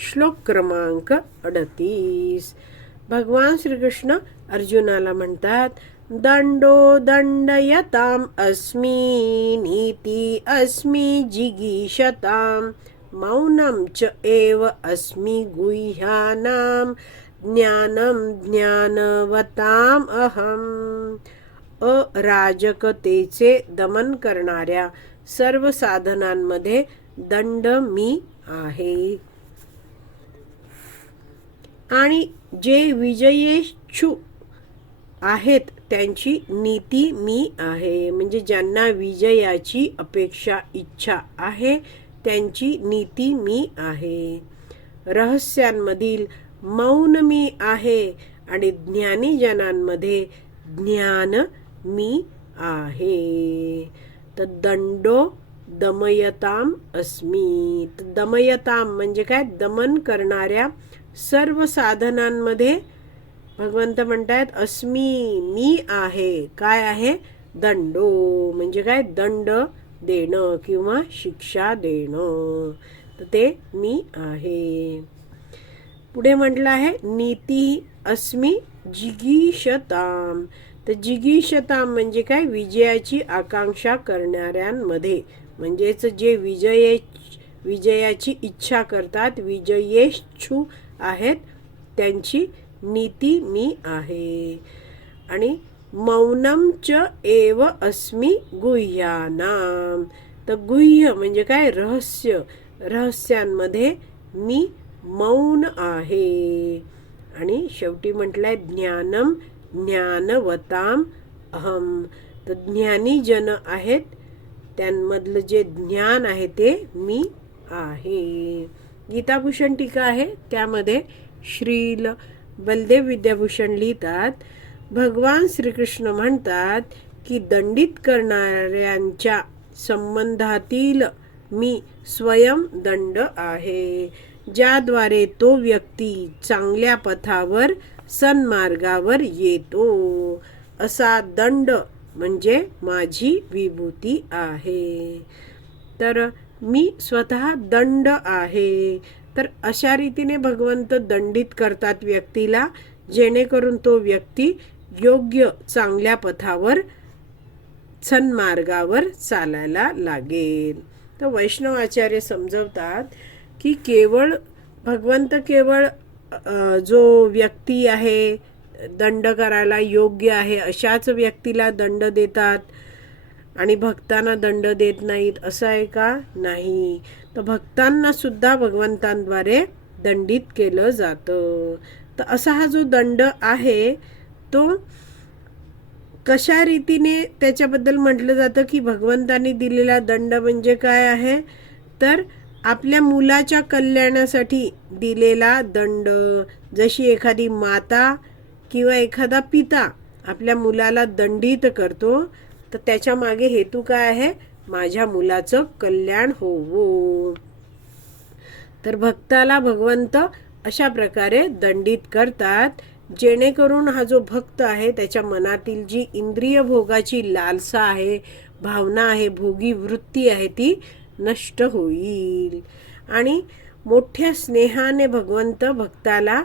श्लोक क्रमांक अडतीस. भगवान श्रीकृष्ण अर्जुनाला म्हणतात दंडो दंडयताम अस्मी नीती अस्मी जिगीषताम। मौनम च एव अस्मी गुह्यानाम। ज्ञानम ज्ञानवताम अहम। अराजकतेचे दमन करणाऱ्या सर्व साधनांमध्ये दंड मी आहे. आणि जे विजयेच्छू आहेत त्यांची नीती मी आहे. म्हणजे ज्यांना विजयाची अपेक्षा इच्छा आहे त्यांची नीती मी आहे. रहस्यांमधील मौन मी आहे आणि ज्ञानीजनांमध्ये ज्ञान मी आहे. तर दंडो दमयताम अस्मी. तर दमयताम म्हणजे काय? दमन करणाऱ्या सर्व साधनांमध्ये भगवंत म्हणतायत अस्मी मी आहे. काय आहे? दंडो. म्हणजे काय? दंड देणं किंवा शिक्षा देणं. तर ते मी आहे. पुढे म्हटलं आहे नीती अस्मी जिगीषताम. तर जिगीषताम म्हणजे काय? विजयाची आकांक्षा करणाऱ्यांमध्ये. म्हणजेच जे विजये विजयाची इच्छा करतात विजयेच्छू आहेत. त्यांची नीती मी आहे. आणि मौनम च एव अस्मी गुह्यानाम. तर गुह्य म्हणजे काय? रहस्य. रहस्यांमध्ये मी मौन आहे. आणि शेवटी म्हटलंय ज्ञानम ज्ञानवताम अहम. तर ज्ञानी जन आहेत. त्यांमधलं जे ज्ञान आहे ते मी आहे. गीताभूषण टीका आहे. त्यामध्ये श्रील बलदेव विद्याभूषण लिहितात. भगवान श्रीकृष्ण म्हणतात की दंडित करणाऱ्यांच्या संबंधातील मी स्वयं दंड आहे. ज्याद्वारे तो व्यक्ती चांगल्या पथावर सन्मार्गावर येतो. असा दंड म्हणजे माझी विभूती आहे. तर मी स्वतः दंड आहे. तर अशा रीतीने भगवंत दंडित करतात व्यक्तीला जेणेकरून तो व्यक्ती योग्य चांगल्या पथावर सन्मार्गावर चालायला लागेल. तर वैष्णव आचार्य समजवतात की केवळ भगवंत केवळ जो व्यक्ती आहे दंड करायला योग्य आहे अशाच व्यक्तीला दंड देतात. आणि भक्तांना दंड देत नाहीत असं आहे का? नाही. तर भक्तांना सुद्धा भगवंतांद्वारे दंडित केलं जातं. तर असा हा जो दंड आहे तो कशा रीतीने त्याच्याबद्दल म्हटलं जातं की भगवंतांनी दिलेला दंड म्हणजे काय आहे? तर आपल्या मुलाच्या कल्याणासाठी दिलेला दंड जशी एखादी माता किंवा एखादा पिता आपल्या मुलाला दंडित करतो तर त्याच्यामागे हेतू काय आहे? माझ्या मुलाचं कल्याण होवो. तर भक्ताला भगवंत अशा प्रकारे दंडित करतात जेणेकरून हा जो भक्त आहे त्याच्या मनातील जी इंद्रिय भोगाची लालसा आहे भावना आहे भोगी वृत्ती आहे ती नष्ट होईल. आणि मोठ्या स्नेहाने भगवंत भक्ताला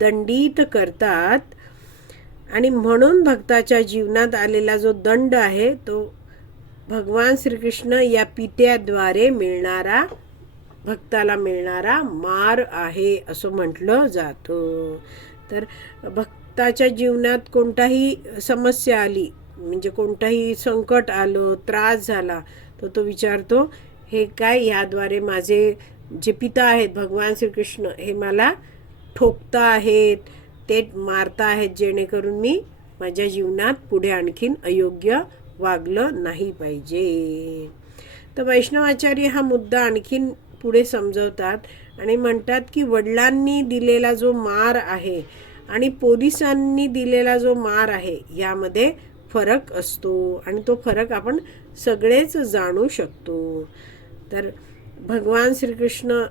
दंडित करतात. आणि म्हणून भक्ताच्या जीवनात आलेला जो दंड आहे तो भगवान श्रीकृष्ण या पित्याद्वारे मिळणारा भक्ताला मिळणारा मार आहे असं म्हटलं जातं. तर भक्ताच्या जीवनात कोणताही समस्या आली म्हणजे कोणताही संकट आलं त्रास झाला तर तो विचारतो हे काय ह्याद्वारे माझे जे पिता आहेत भगवान श्रीकृष्ण हे मला ठोकता आहेत? ते मारता आहेत जेणेकरून मी माझ्या जीवनात पुढे आणखीन अयोग्य वागलं नाही पाहिजे. तर वैष्णवाचार्य हा मुद्दा आणखीन पुढे समजवतात आणि म्हणतात की वडिलांनी दिलेला जो मार आहे आणि पोलिसांनी दिलेला जो मार आहे यामध्ये फरक असतो आणि तो फरक आपण सगळेच जाणू शकतो. तर भगवान श्रीकृष्ण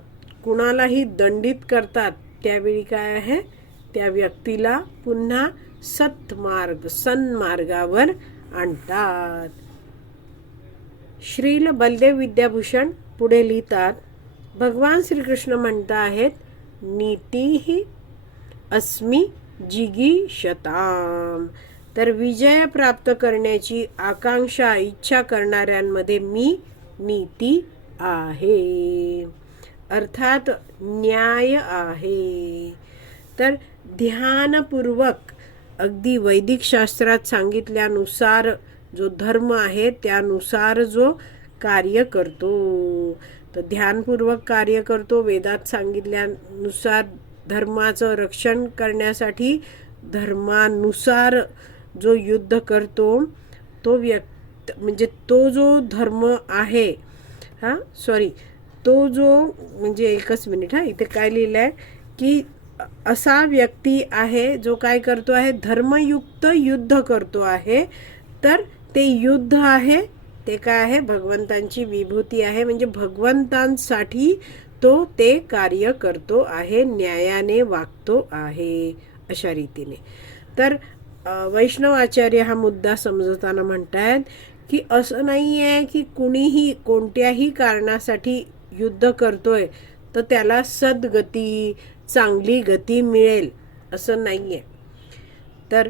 कुणालाही दंडित करतात त्यावेळी काय आहे? त्या व्यक्तीला पुन्हा सत्मार्ग सन्मार्गावर आणतात. श्रील बलदेव विद्याभूषण पुढे लिहितात भगवान श्रीकृष्ण म्हणत आहेत नीतीही अस्मी जिगी शताम. तर विजय प्राप्त करण्याची आकांक्षा इच्छा करणाऱ्यांमध्ये मी नीती आहे. अर्थात न्याय आहे. तर ध्यानपूर्वक अगदी वैदिक शास्त्रात सांगितल्यानुसार जो धर्म आहे त्यानुसार जो कार्य करतो. तर ध्यानपूर्वक कार्य करतो. वेदात सांगितल्यानुसार धर्माचं रक्षण करण्यासाठी धर्मानुसार जो युद्ध करतो तो व्यक्त म्हणजे तो जो धर्म आहे हां सॉरी तो जो म्हणजे एकच मिनिट हां इथे काय लिहिलं आहे की असा व्यक्ती आहे जो काय करतो आहे? धर्मयुक्त युद्ध करतो आहे. तर ते युद्ध आहे ते काय आहे? भगवंतांची विभूती आहे. म्हणजे भगवंतांसाठी तो ते कार्य करतो आहे न्यायाने वागतो आहे अशा रीतीने. तर वैष्णव आचार्य हा मुद्दा समजवताना म्हणतायत की असं नाही आहे की कुणीही कोणत्याही कारणासाठी युद्ध करतोय तर त्याला सद्गती चांगली गती मिळेल असं नाही आहे तर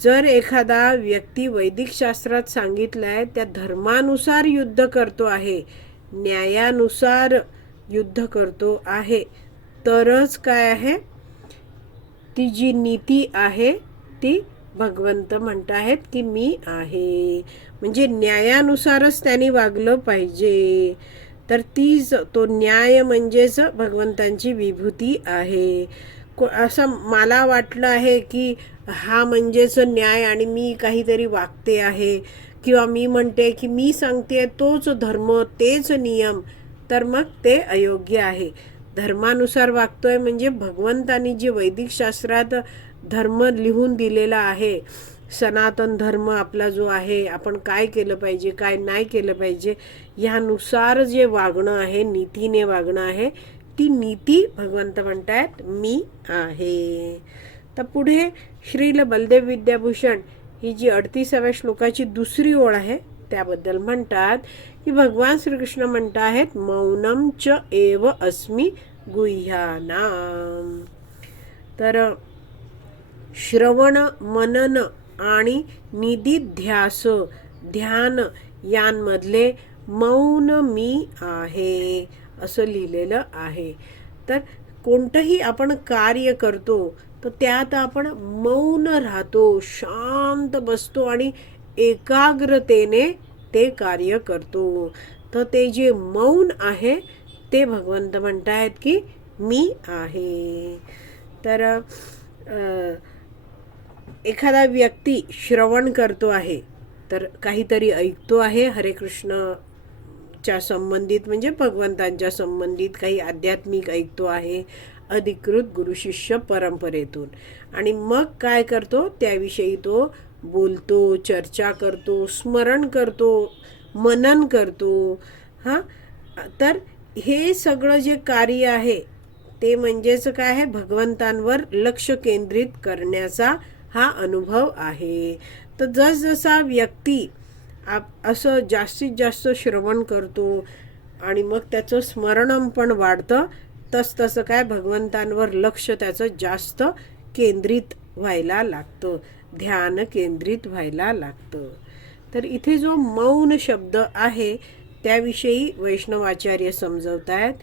जर एखादा व्यक्ती वैदिक शास्त्रात सांगितलं आहे त्या धर्मानुसार युद्ध करतो आहे न्यायानुसार युद्ध करतो आहे तरच काय आहे? ती जी नीती आहे ती भगवंत म्हणत आहेत की मी आहे. म्हणजे न्यायानुसारच त्यांनी वागलं पाहिजे. तर तीच तो न्याय म्हणजेच भगवंतांची विभूती आहे. को असं मला वाटलं आहे की हा म्हणजेच न्याय आणि मी काहीतरी वागते आहे. किंवा मी म्हणते की मी सांगते तोच धर्म तेच नियम तर मग ते अयोग्य आहे. धर्मानुसार वागतोय म्हणजे भगवंतानी जे वैदिक शास्त्रात धर्म लिहून दिलेला आहे सनातन धर्म आपला जो आहे आपण काय केलं पाहिजे काय नाही केलं पाहिजे ह्यानुसार जे वागणं आहे नीतीने वागणं आहे ती नीती भगवंत म्हणतायत मी आहे. तर पुढे श्रील बलदेव विद्याभूषण ही जी अडतीसाव्या श्लोकाची दुसरी ओळ आहे त्याबद्दल म्हणतात की भगवान श्रीकृष्ण म्हणत आहेत मौनम च एव अस्मी गुह्यानाम. तर श्रवण मनन आणि निधिध्यास ध्यान यांमधले मौन मी आहे असं लिहिलेलं आहे. तर कोणतंही आपण कार्य करतो तर त्यात आपण मौन राहतो शांत बसतो आणि एकाग्रतेने ते कार्य करतो. तर ते जे मौन आहे ते भगवंत म्हणतायत की मी आहे. तर एखादा व्यक्ती श्रवण करतो आहे तर काहीतरी ऐकतो आहे हरे कृष्णच्या संबंधित म्हणजे भगवंतांच्या संबंधित काही आध्यात्मिक ऐकतो आहे अधिकृत गुरुशिष्य परंपरेतून. आणि मग काय करतो? त्याविषयी तो बोलतो चर्चा करतो स्मरण करतो मनन करतो. हां? तर हे सगळं जे कार्य आहे ते म्हणजेच काय आहे? भगवंतांवर लक्ष केंद्रित करण्याचा हा अनुभव आहे. तर जसजसा व्यक्ती आप असं जास्तीत जास्त श्रवण करतो आणि मग त्याचं स्मरण पण वाढतं तस तसं काय भगवंतांवर लक्ष त्याचं जास्त केंद्रित व्हायला लागतं. ध्यान केंद्रित व्हायला लागतं. तर इथे जो मौन शब्द आहे त्याविषयी वैष्णवाचार्य समजवत आहेत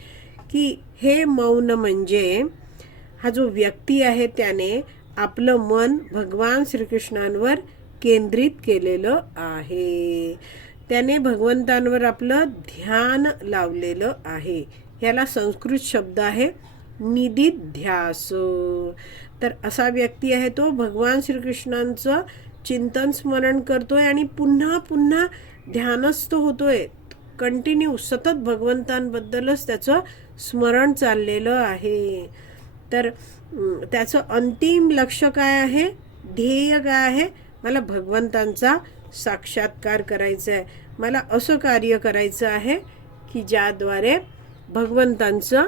की हे मौन म्हणजे हा जो व्यक्ती आहे त्याने आपलं मन भगवान श्रीकृष्णांवर केंद्रित केलेलं आहे. त्याने भगवंतांवर आपलं ध्यान लावलेलं आहे. ह्याला संस्कृत शब्द आहे निदिध्यास तर असा व्यक्ती आहे तो भगवान श्रीकृष्णांचं चिंतन स्मरण करतोय आणि पुन्हा पुन्हा ध्यानस्थ होतोय. कंटिन्यू सतत भगवंतांबद्दलच त्याचं स्मरण चाललेलं आहे. तर त्याचं अंतिम लक्ष काय आहे? ध्येय काय आहे? मला भगवंतांचा साक्षात्कार करायचा आहे. मला असं कार्य करायचं आहे की ज्याद्वारे भगवंतांचं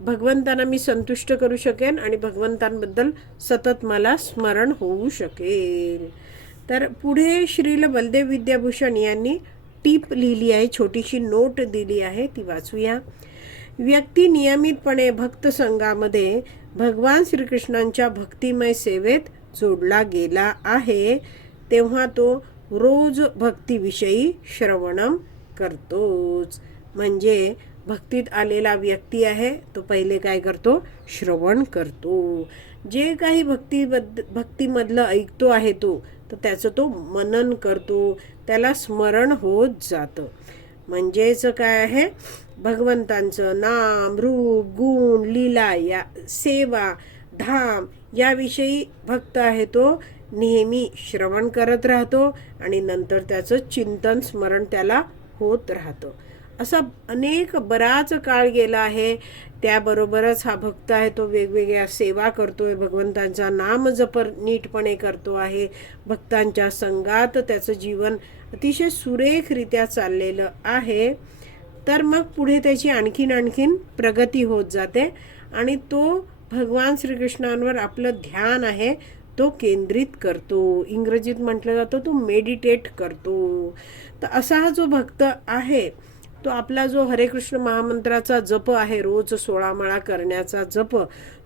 भगवंतांना मी संतुष्ट करू शकेन आणि भगवंतांबद्दल सतत मला स्मरण होऊ शकेल. तर पुढे श्रील बलदेव विद्याभूषण यांनी टीप लिहिली आहे छोटीशी नोट दिली आहे ती वाचूया. व्यक्ती नियमितपणे भक्त संघामध्ये भगवान श्रीकृष्णांच्या भक्तिमय सेवेत जोडला गेला आहे तेव्हा तो रोज भक्तीविषयी श्रवणम करतोच. म्हणजे भक्तीत आलेला व्यक्ती आहे तो पहिले काय करतो? श्रवण करतो. जे काही भक्तीबद्द भक्तीमधलं ऐकतो आहे तो तर त्याचं तो मनन करतो. त्याला स्मरण होत जातं. म्हणजेच काय आहे? भगवंतांचं नाम रूप गुण लीला या सेवा धाम याविषयी भक्त आहे तो. नेहमी श्रवण करत राहतो आणि नंतर त्याचं चिंतन स्मरण त्याला होत राहतं. असा अनेक बराच काळ गेला आहे. त्याबरोबरच हा भक्त आहे तो वेगवेगळ्या सेवा करतोय. भगवंतांचा नाम जपर नीटपणे करतो आहे. भक्तांच्या संघात त्याचं जीवन अतिशय सुरेखरित्या चाललेलं आहे. तर मग पुढे त्याची आणखीन आणखीन प्रगती होत जाते. आणि तो भगवान श्रीकृष्णांवर आपलं ध्यान आहे तो केंद्रित करतो. इंग्रजीत म्हटलं जातं तो मेडिटेट करतो. तर असा हा जो भक्त आहे तो आपला जो हरे कृष्ण महामंत्राचा जप आहे रोज सोळामाळा करण्याचा जप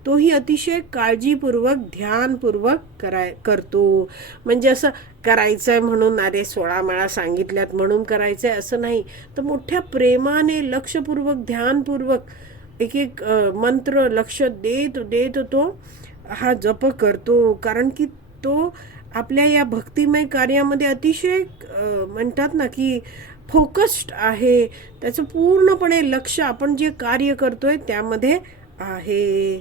तोही अतिशय काळजीपूर्वक ध्यानपूर्वक कराय करतो. म्हणजे असं करायचं आहे म्हणून अरे सोळा माळा सांगितल्यात म्हणून करायचं आहे असं नाही. तर मोठ्या प्रेमाने लक्षपूर्वक ध्यानपूर्वक एक एक मंत्र लक्ष देत देत तो हा जप करतो. कारण की तो आपल्या या भक्तिमय कार्यामध्ये अतिशय म्हणतात ना की फोकस्ड आहे. त्याचं पूर्णपणे लक्ष आपण जे कार्य करतोय त्यामध्ये आहे.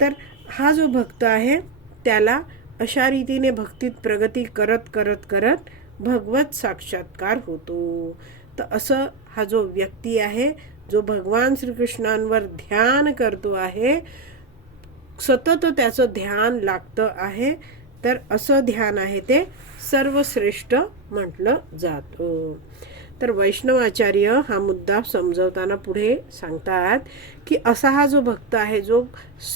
तर हा जो भक्त आहे त्याला अशा रीतीने भक्तीत प्रगती करत करत करत भगवत साक्षात्कार होतो. तर असं हा जो व्यक्ती आहे जो भगवान श्रीकृष्णांवर ध्यान करतो आहे सतत त्याचं ध्यान लागतं आहे तर असं ध्यान आहे ते सर्वश्रेष्ठ म्हटलं जातं. तर वैष्णवाचार्य हा मुद्दा समजवताना पुढे सांगतात की असा हा जो भक्त आहे जो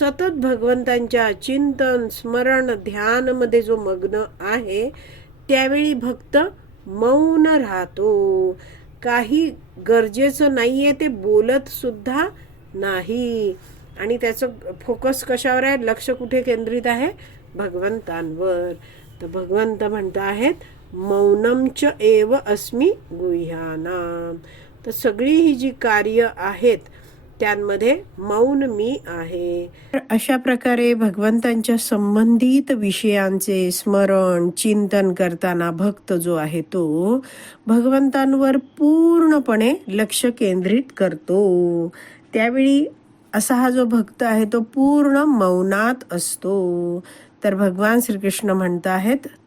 सतत भगवंतांच्या चिंतन स्मरण ध्यानमध्ये जो मग्न आहे त्यावेळी भक्त मौन राहतो. काही गरजेचं नाही आहे ते बोलतसुद्धा नाही. आणि त्याचं फोकस कशावर आहे? लक्ष कुठे केंद्रित आहे? भगवंतांवर. तर भगवंत म्हणत आहेत मौनमच एव अस्मी गुह्यानाम. तर सगळी ही जी कार्य आहेत त्यांमध्ये मौन मी आहे. तर अशा प्रकारे भगवंतांच्या संबंधित विषयांचे स्मरण चिंतन करताना भक्त जो आहे तो भगवंतांवर पूर्णपणे लक्ष केंद्रित करतो. त्यावेळी असा हा जो भक्त आहे तो पूर्ण मौनात असतो. तर भगवान श्रीकृष्ण म्हणत आहेत